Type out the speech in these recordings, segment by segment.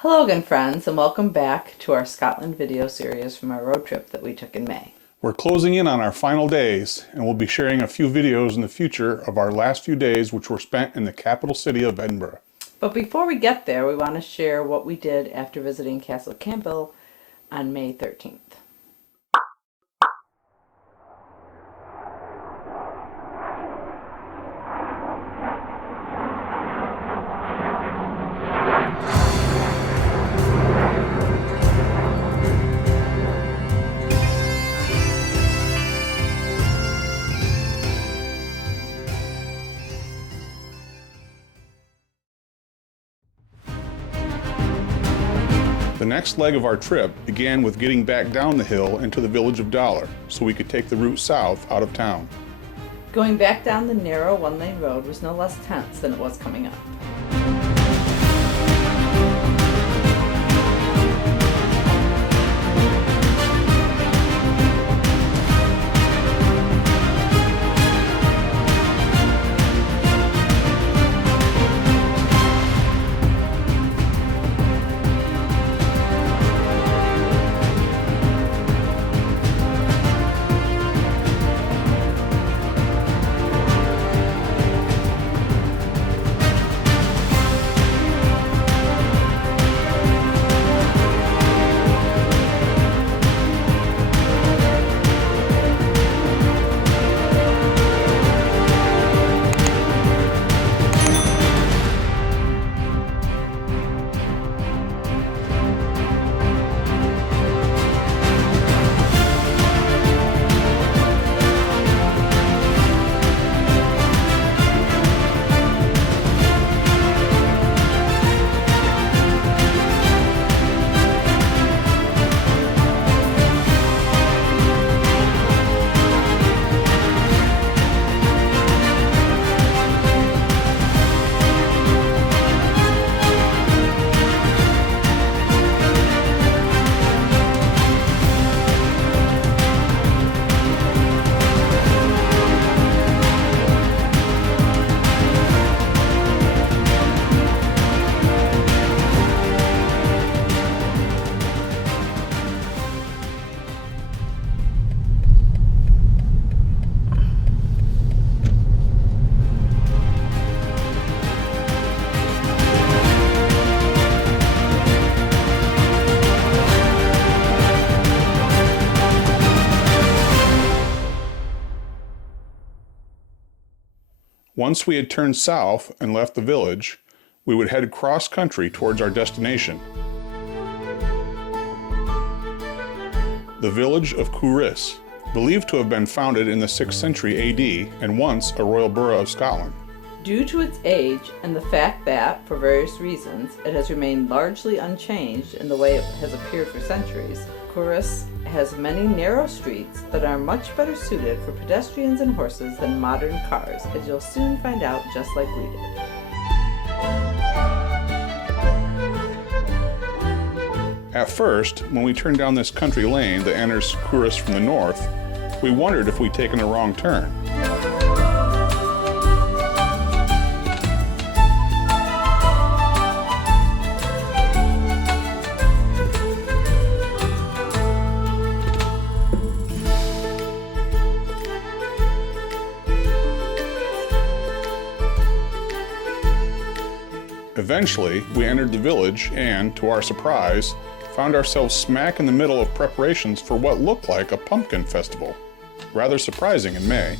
Hello again, friends, and welcome back to our Scotland video series from our road trip that we took in May. We're closing in on our final days, and we'll be sharing a few videos in the future of our last few days, which were spent in the capital city of Edinburgh. But before we get there, we want to share what we did after visiting Castle Campbell on May 13th. The next leg of our trip began with getting back down the hill into the village of Dollar, so we could take the route south out of town. Going back down the narrow one-lane road was no less tense than it was coming up. Once we had turned south and left the village, we would head cross-country towards our destination, the village of Culross, believed to have been founded in the 6th century AD and once a royal borough of Scotland. Due to its age and the fact that, for various reasons, it has remained largely unchanged in the way it has appeared for centuries, Culross has many narrow streets that are much better suited for pedestrians and horses than modern cars, as you'll soon find out, just like we did. At first, when we turned down this country lane that enters Culross from the north, we wondered if we'd taken a wrong turn. Eventually, we entered the village and, to our surprise, found ourselves smack in the middle of preparations for what looked like a pumpkin festival. Rather surprising in May.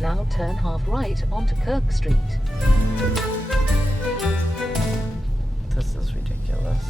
Now turn half right onto Kirk Street. This is ridiculous.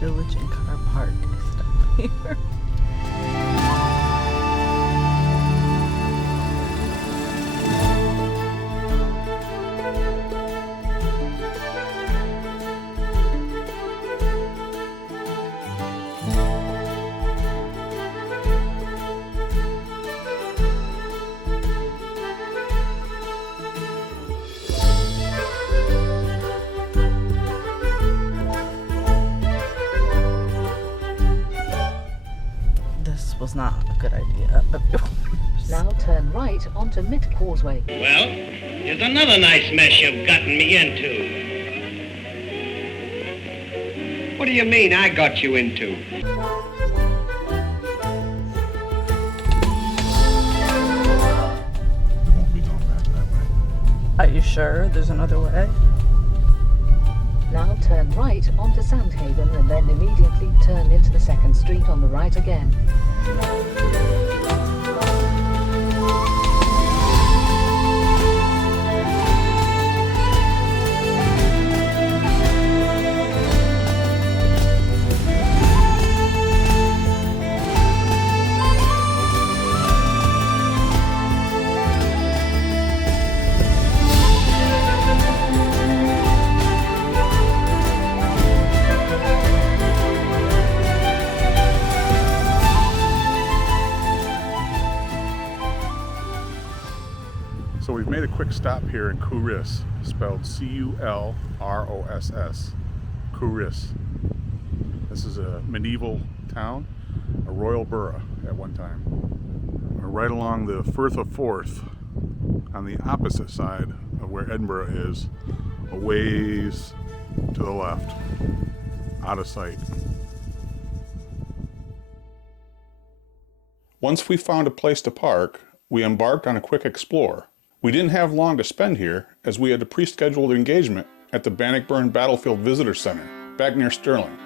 Village and Car Park is down here. good idea of yours. Now turn right onto Mid Causeway. Well, here's another nice mess you've gotten me into. What do you mean I got you into? Won't be going back that way. Are you sure there's another way? Now turn right onto Sandhaven and then immediately turn into the second street on the right again. So we've made a quick stop here in Culross, spelled C-U-L-R-O-S-S, Culross. This is a medieval town, a royal borough at one time. We're right along the Firth of Forth, on the opposite side of where Edinburgh is, a ways to the left, out of sight. Once we found a place to park, we embarked on a quick explore. We didn't have long to spend here, as we had a pre-scheduled engagement at the Bannockburn Battlefield Visitor Center, back near Stirling.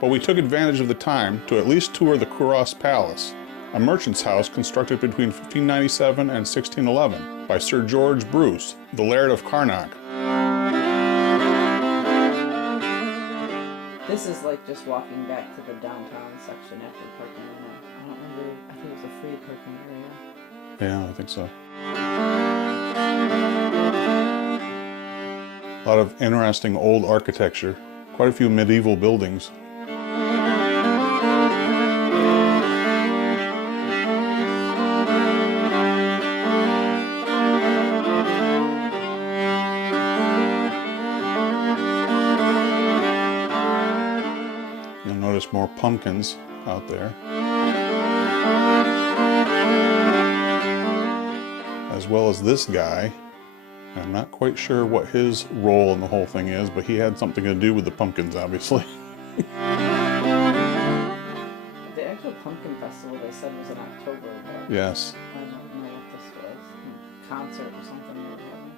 But we took advantage of the time to at least tour the Culross Palace, a merchant's house constructed between 1597 and 1611 by Sir George Bruce, the Laird of Carnock. This is like just walking back to the downtown section after parking in there. I don't remember, I think it was a free parking area. Yeah, I think so. A lot of interesting old architecture, quite a few medieval buildings. You'll notice more pumpkins out there, as well as this guy. I'm not quite sure what his role in the whole thing is, but he had something to do with the pumpkins, obviously. The actual pumpkin festival they said was in October, but Yes. I don't know what this was. A concert or something they were having.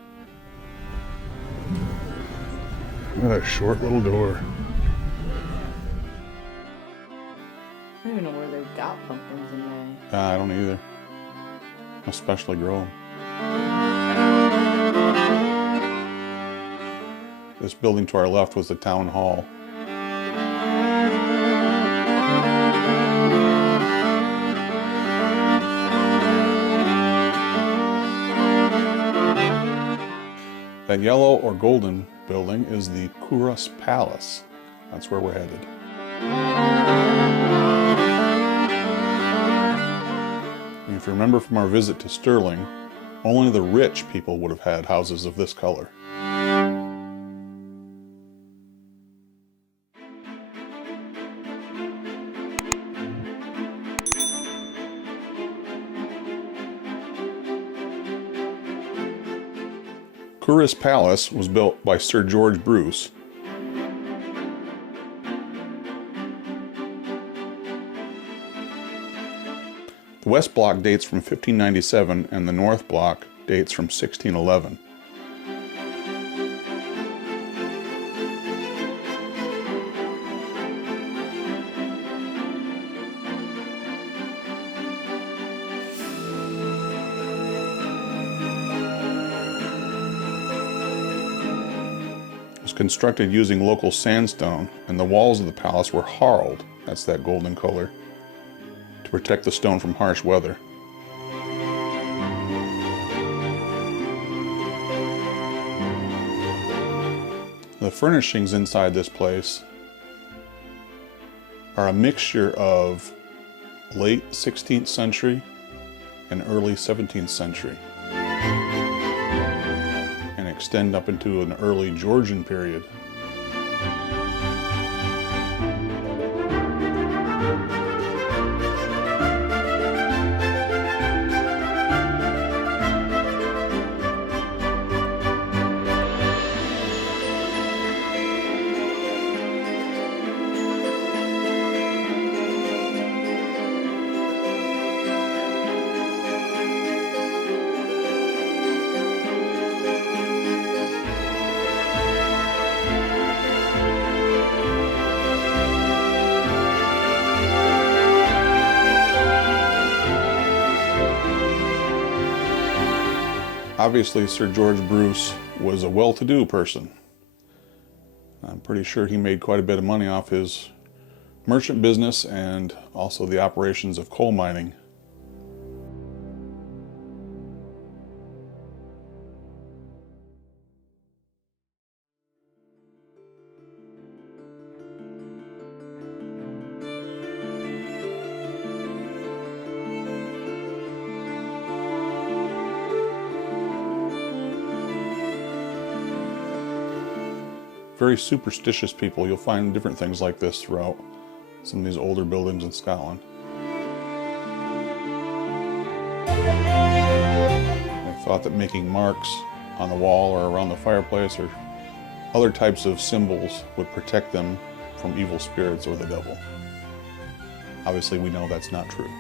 Look at that short little door. I don't even know where they got pumpkins in May. I don't either. Especially grow them. This building to our left was the town hall. That yellow or golden building is the Culross Palace. That's where we're headed. And if you remember from our visit to Stirling, only the rich people would have had houses of this color. Culross Palace was built by Sir George Bruce. The west block dates from 1597 and the north block dates from 1611. It was constructed using local sandstone, and the walls of the palace were harled, that's that golden color, to protect the stone from harsh weather. The furnishings inside this place are a mixture of late 16th century and early 17th century, and extend up into an early Georgian period. Obviously, Sir George Bruce was a well-to-do person. I'm pretty sure he made quite a bit of money off his merchant business and also the operations of coal mining. Very superstitious people. You'll find different things like this throughout some of these older buildings in Scotland. They thought that making marks on the wall or around the fireplace or other types of symbols would protect them from evil spirits or the devil. Obviously, we know that's not true.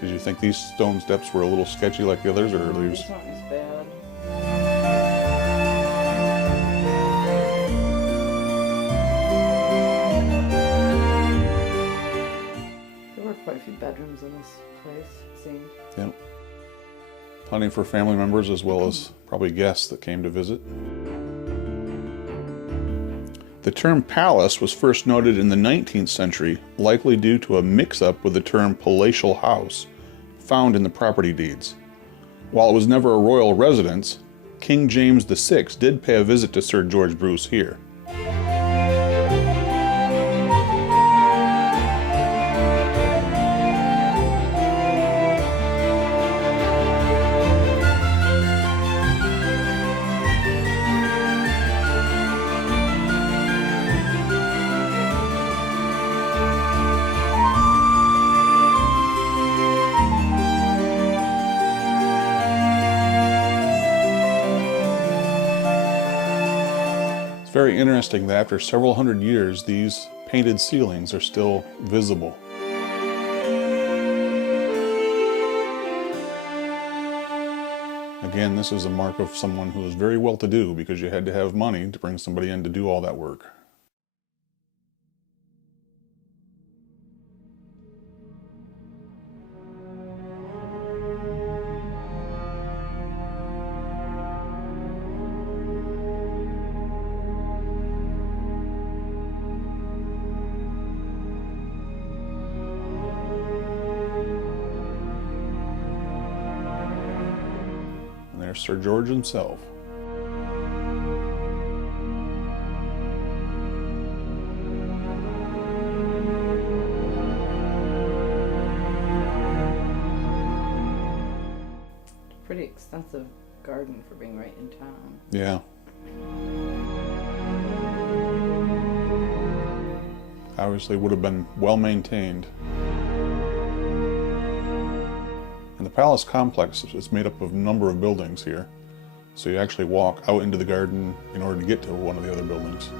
Did you think these stone steps were a little sketchy like the others, or are these? This one is bad. There were quite a few bedrooms in this place, it seemed. Yep. Plenty for family members as well as probably guests that came to visit. The term palace was first noted in the 19th century, likely due to a mix-up with the term palatial house, found in the property deeds. While it was never a royal residence, King James VI did pay a visit to Sir George Bruce here. It's very interesting that after several hundred years, these painted ceilings are still visible. Again, this is a mark of someone who is very well-to-do because you had to have money to bring somebody in to do all that work. There's Sir George himself. Pretty extensive garden for being right in town. Yeah. Obviously would have been well maintained. And the palace complex is made up of a number of buildings here. So you actually walk out into the garden in order to get to one of the other buildings.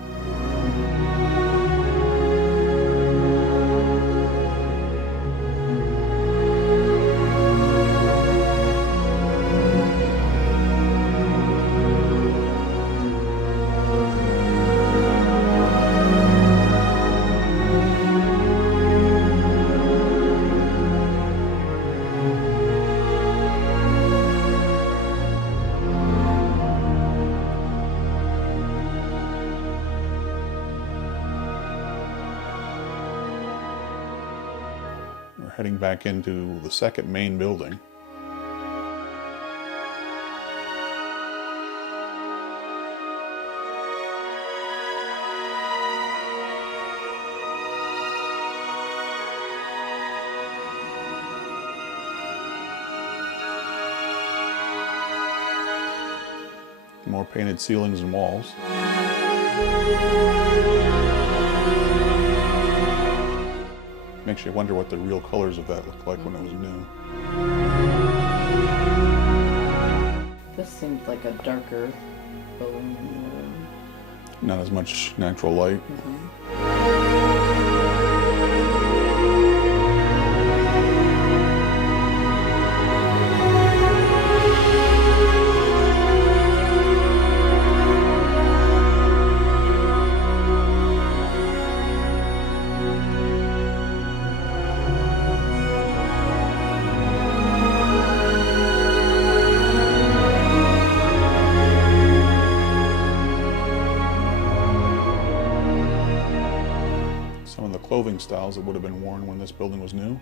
We're heading back into the second main building. More painted ceilings and walls. Makes you wonder what the real colors of that looked like when it was new. This seemed like a darker building. Not as much natural light. clothing styles that would have been worn when this building was new.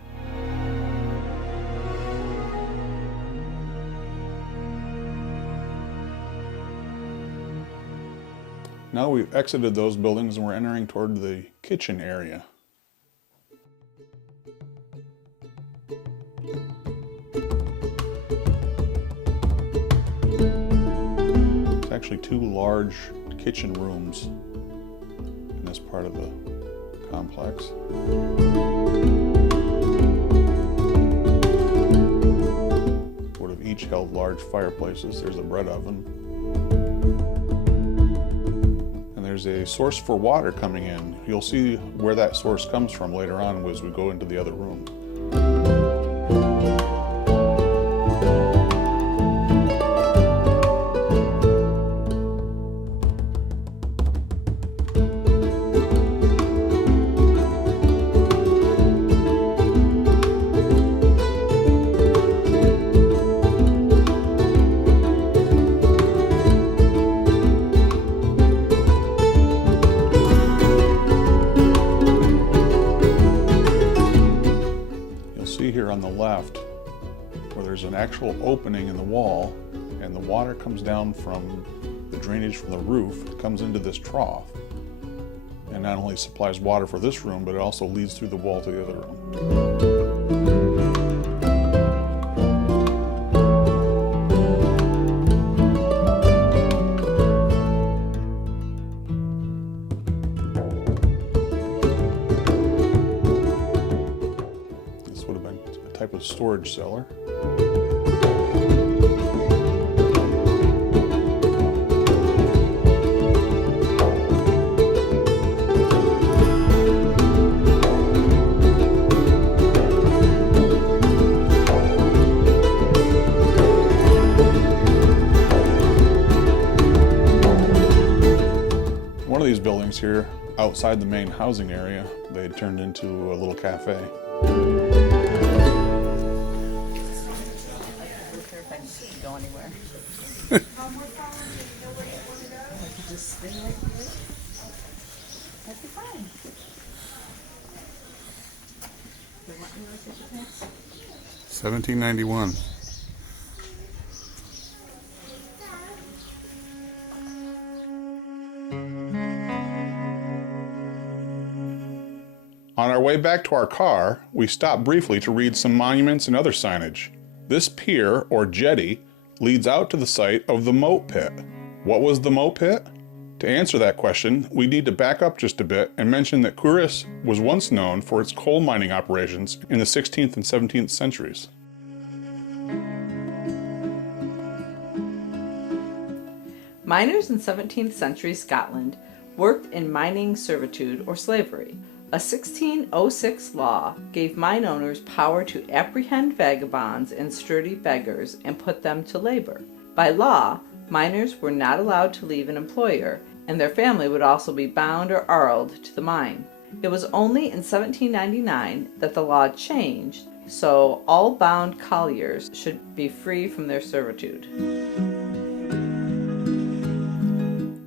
Now we've exited those buildings and we're entering toward the kitchen area. It's actually two large kitchen rooms in this part of the complex. Would have each held large fireplaces. There's a bread oven. And there's a source for water coming in. You'll see where that source comes from later on as we go into the other room. Here on the left where there's an actual opening in the wall and the water comes down from the drainage from the roof. It comes into this trough and not only supplies water for this room, but it also leads through the wall to the other room. Type of storage cellar. One of these buildings here, outside the main housing area, they had turned into a little cafe. Go anywhere. Just stay right here. That'd be fine. You want me to look at your pants? 1791. On our way back to our car, we stopped briefly to read some monuments and other signage. This pier, or jetty, leads out to the site of the Moat Pit. What was the Moat Pit? To answer that question, we need to back up just a bit and mention that Culross was once known for its coal mining operations in the 16th and 17th centuries. Miners in 17th century Scotland worked in mining servitude or slavery. A 1606 law gave mine owners power to apprehend vagabonds and sturdy beggars and put them to labor. By law, miners were not allowed to leave an employer, and their family would also be bound or arled to the mine. It was only in 1799 that the law changed, so all bound colliers should be free from their servitude.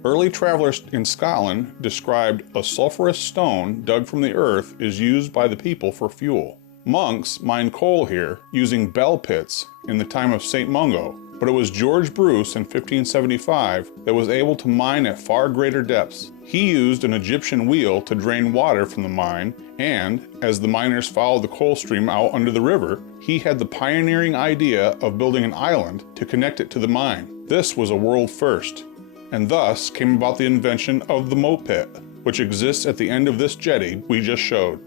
Early travelers in Scotland described a sulfurous stone dug from the earth is used by the people for fuel. Monks mined coal here using bell pits in the time of St. Mungo, but it was George Bruce in 1575 that was able to mine at far greater depths. He used an Egyptian wheel to drain water from the mine, and as the miners followed the coal stream out under the river, he had the pioneering idea of building an island to connect it to the mine. This was a world first, and thus came about the invention of the Moat Pit, which exists at the end of this jetty we just showed.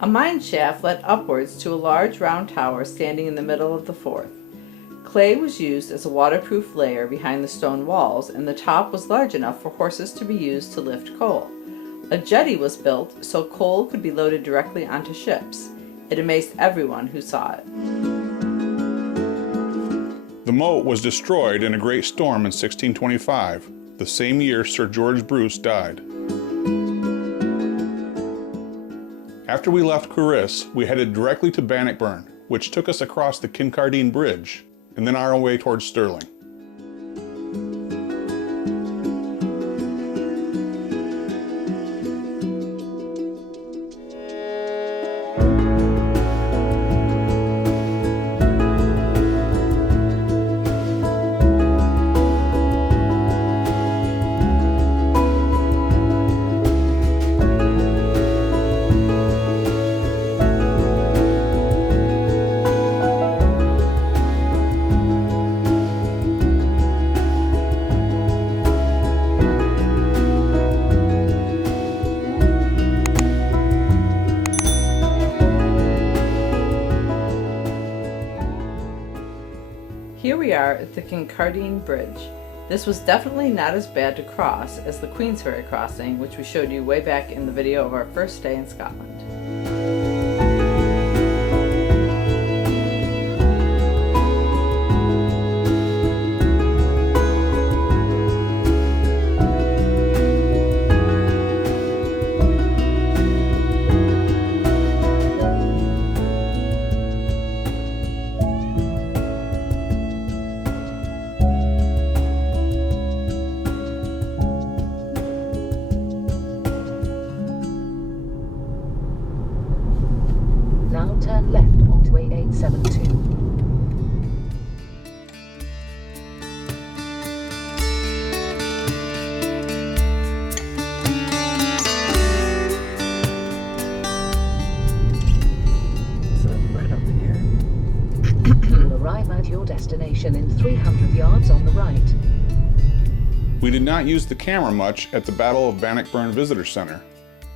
A mine shaft led upwards to a large round tower standing in the middle of the Forth. Clay was used as a waterproof layer behind the stone walls, and the top was large enough for horses to be used to lift coal. A jetty was built so coal could be loaded directly onto ships. It amazed everyone who saw it. The moat was destroyed in a great storm in 1625, the same year Sir George Bruce died. After we left Culross, we headed directly to Bannockburn, which took us across the Kincardine Bridge, and then our way towards Stirling. are at the Kincardine Bridge. This was definitely not as bad to cross as the Queensferry crossing, which we showed you way back in the video of our first day in Scotland. Now turn left onto A872. So right up here. You'll arrive at your destination in 300 yards on the right. We did not use the camera much at the Battle of Bannockburn Visitor Center.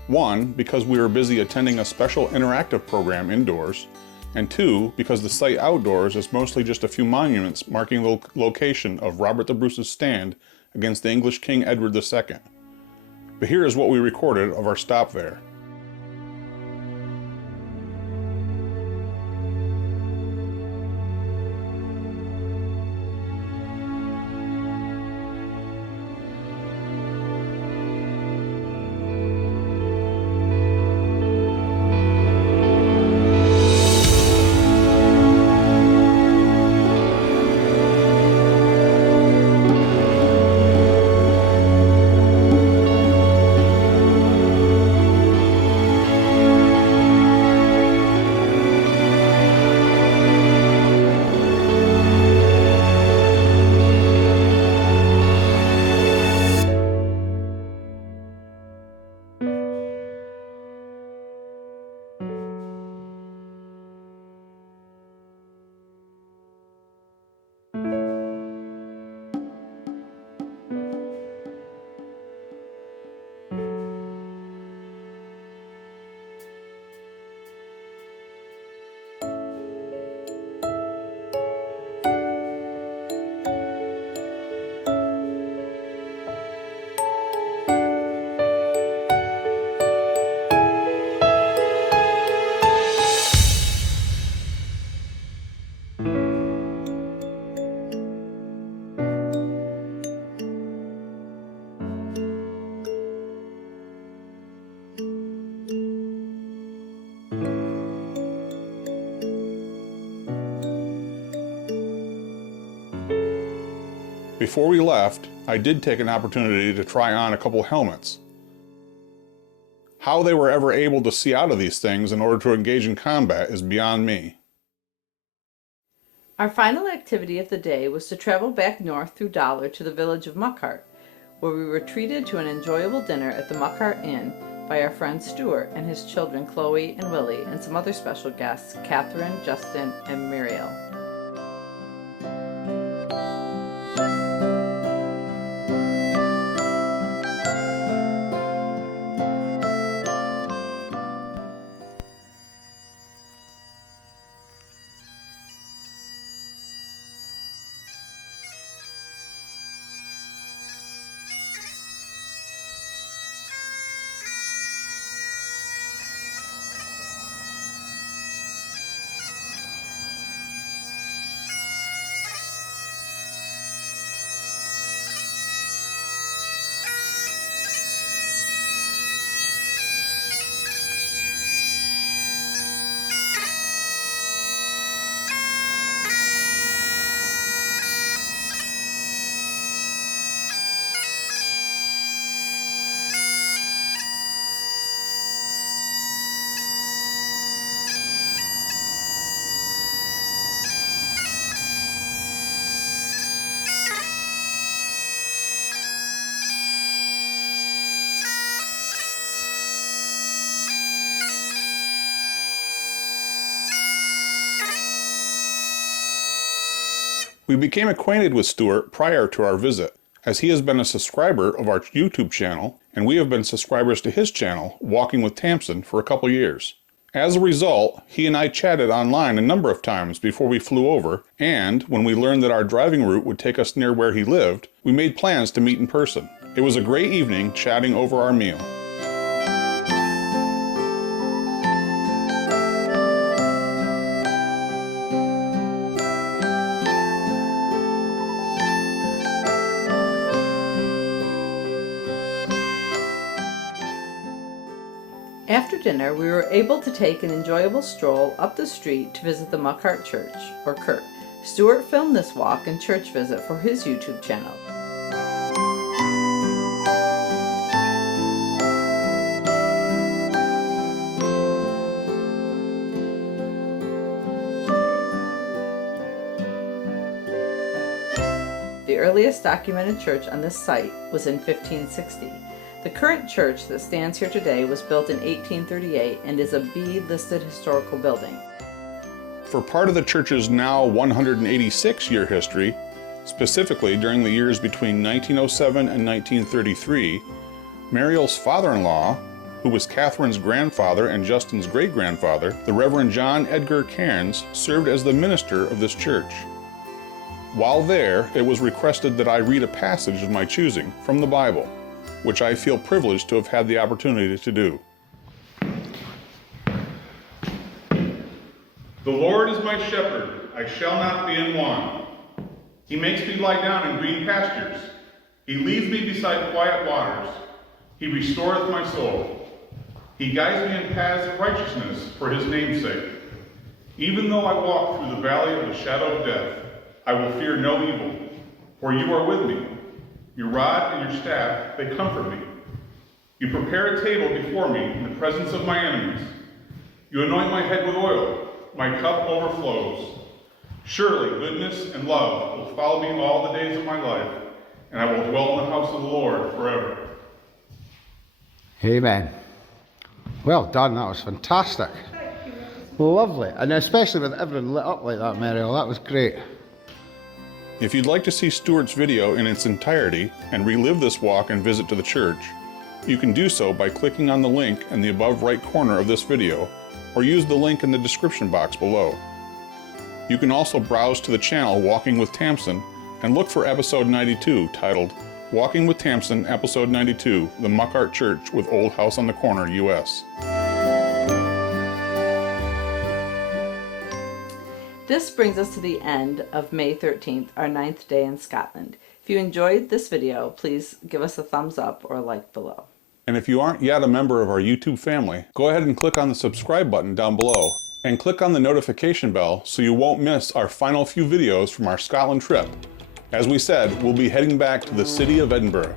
One, because we were busy attending a special interactive program indoors, and two, because the site outdoors is mostly just a few monuments marking the location of Robert the Bruce's stand against the English King Edward II. But here is what we recorded of our stop there. Before we left, I did take an opportunity to try on a couple helmets. How they were ever able to see out of these things in order to engage in combat is beyond me. Our final activity of the day was to travel back north through Dollar to the village of Muckhart, where we were treated to an enjoyable dinner at the Muckhart Inn by our friend Stuart and his children Chloe and Willie, and some other special guests, Catherine, Justin, and Muriel. We became acquainted with Stuart prior to our visit, as he has been a subscriber of our YouTube channel, and we have been subscribers to his channel, Walking with Tamson, for a couple years. As a result, he and I chatted online a number of times before we flew over, and when we learned that our driving route would take us near where he lived, we made plans to meet in person. It was a great evening chatting over our meal. After dinner, we were able to take an enjoyable stroll up the street to visit the Muckhart Church, or Kirk. Stuart filmed this walk and church visit for his YouTube channel. The earliest documented church on this site was in 1560. The current church that stands here today was built in 1838 and is a B-listed historical building. For part of the church's now 186-year history, specifically during the years between 1907 and 1933, Mariel's father-in-law, who was Catherine's grandfather and Justin's great-grandfather, the Reverend John Edgar Cairns, served as the minister of this church. While there, it was requested that I read a passage of my choosing from the Bible, which I feel privileged to have had the opportunity to do. The Lord is my shepherd, I shall not be in want. He makes me lie down in green pastures. He leads me beside quiet waters. He restoreth my soul. He guides me in paths of righteousness for his name's sake. Even though I walk through the valley of the shadow of death, I will fear no evil, for you are with me. Your rod and your staff, they comfort me. You prepare a table before me in the presence of my enemies. You anoint my head with oil. My cup overflows. Surely goodness and love will follow me all the days of my life, and I will dwell in the house of the Lord forever. Amen. Well done, that was fantastic. Lovely, and especially with everything lit up like that, Mariel, that was great. If you'd like to see Stuart's video in its entirety and relive this walk and visit to the church, you can do so by clicking on the link in the above right corner of this video, or use the link in the description box below. You can also browse to the channel Walking with Tamson and look for episode 92 titled Walking with Tamson Episode 92, The Muckhart Church with Old House on the Corner, US. This brings us to the end of May 13th, our 9th day in Scotland. If you enjoyed this video, please give us a thumbs up or a like below. And if you aren't yet a member of our YouTube family, go ahead and click on the subscribe button down below and click on the notification bell so you won't miss our final few videos from our Scotland trip. As we said, we'll be heading back to the city of Edinburgh.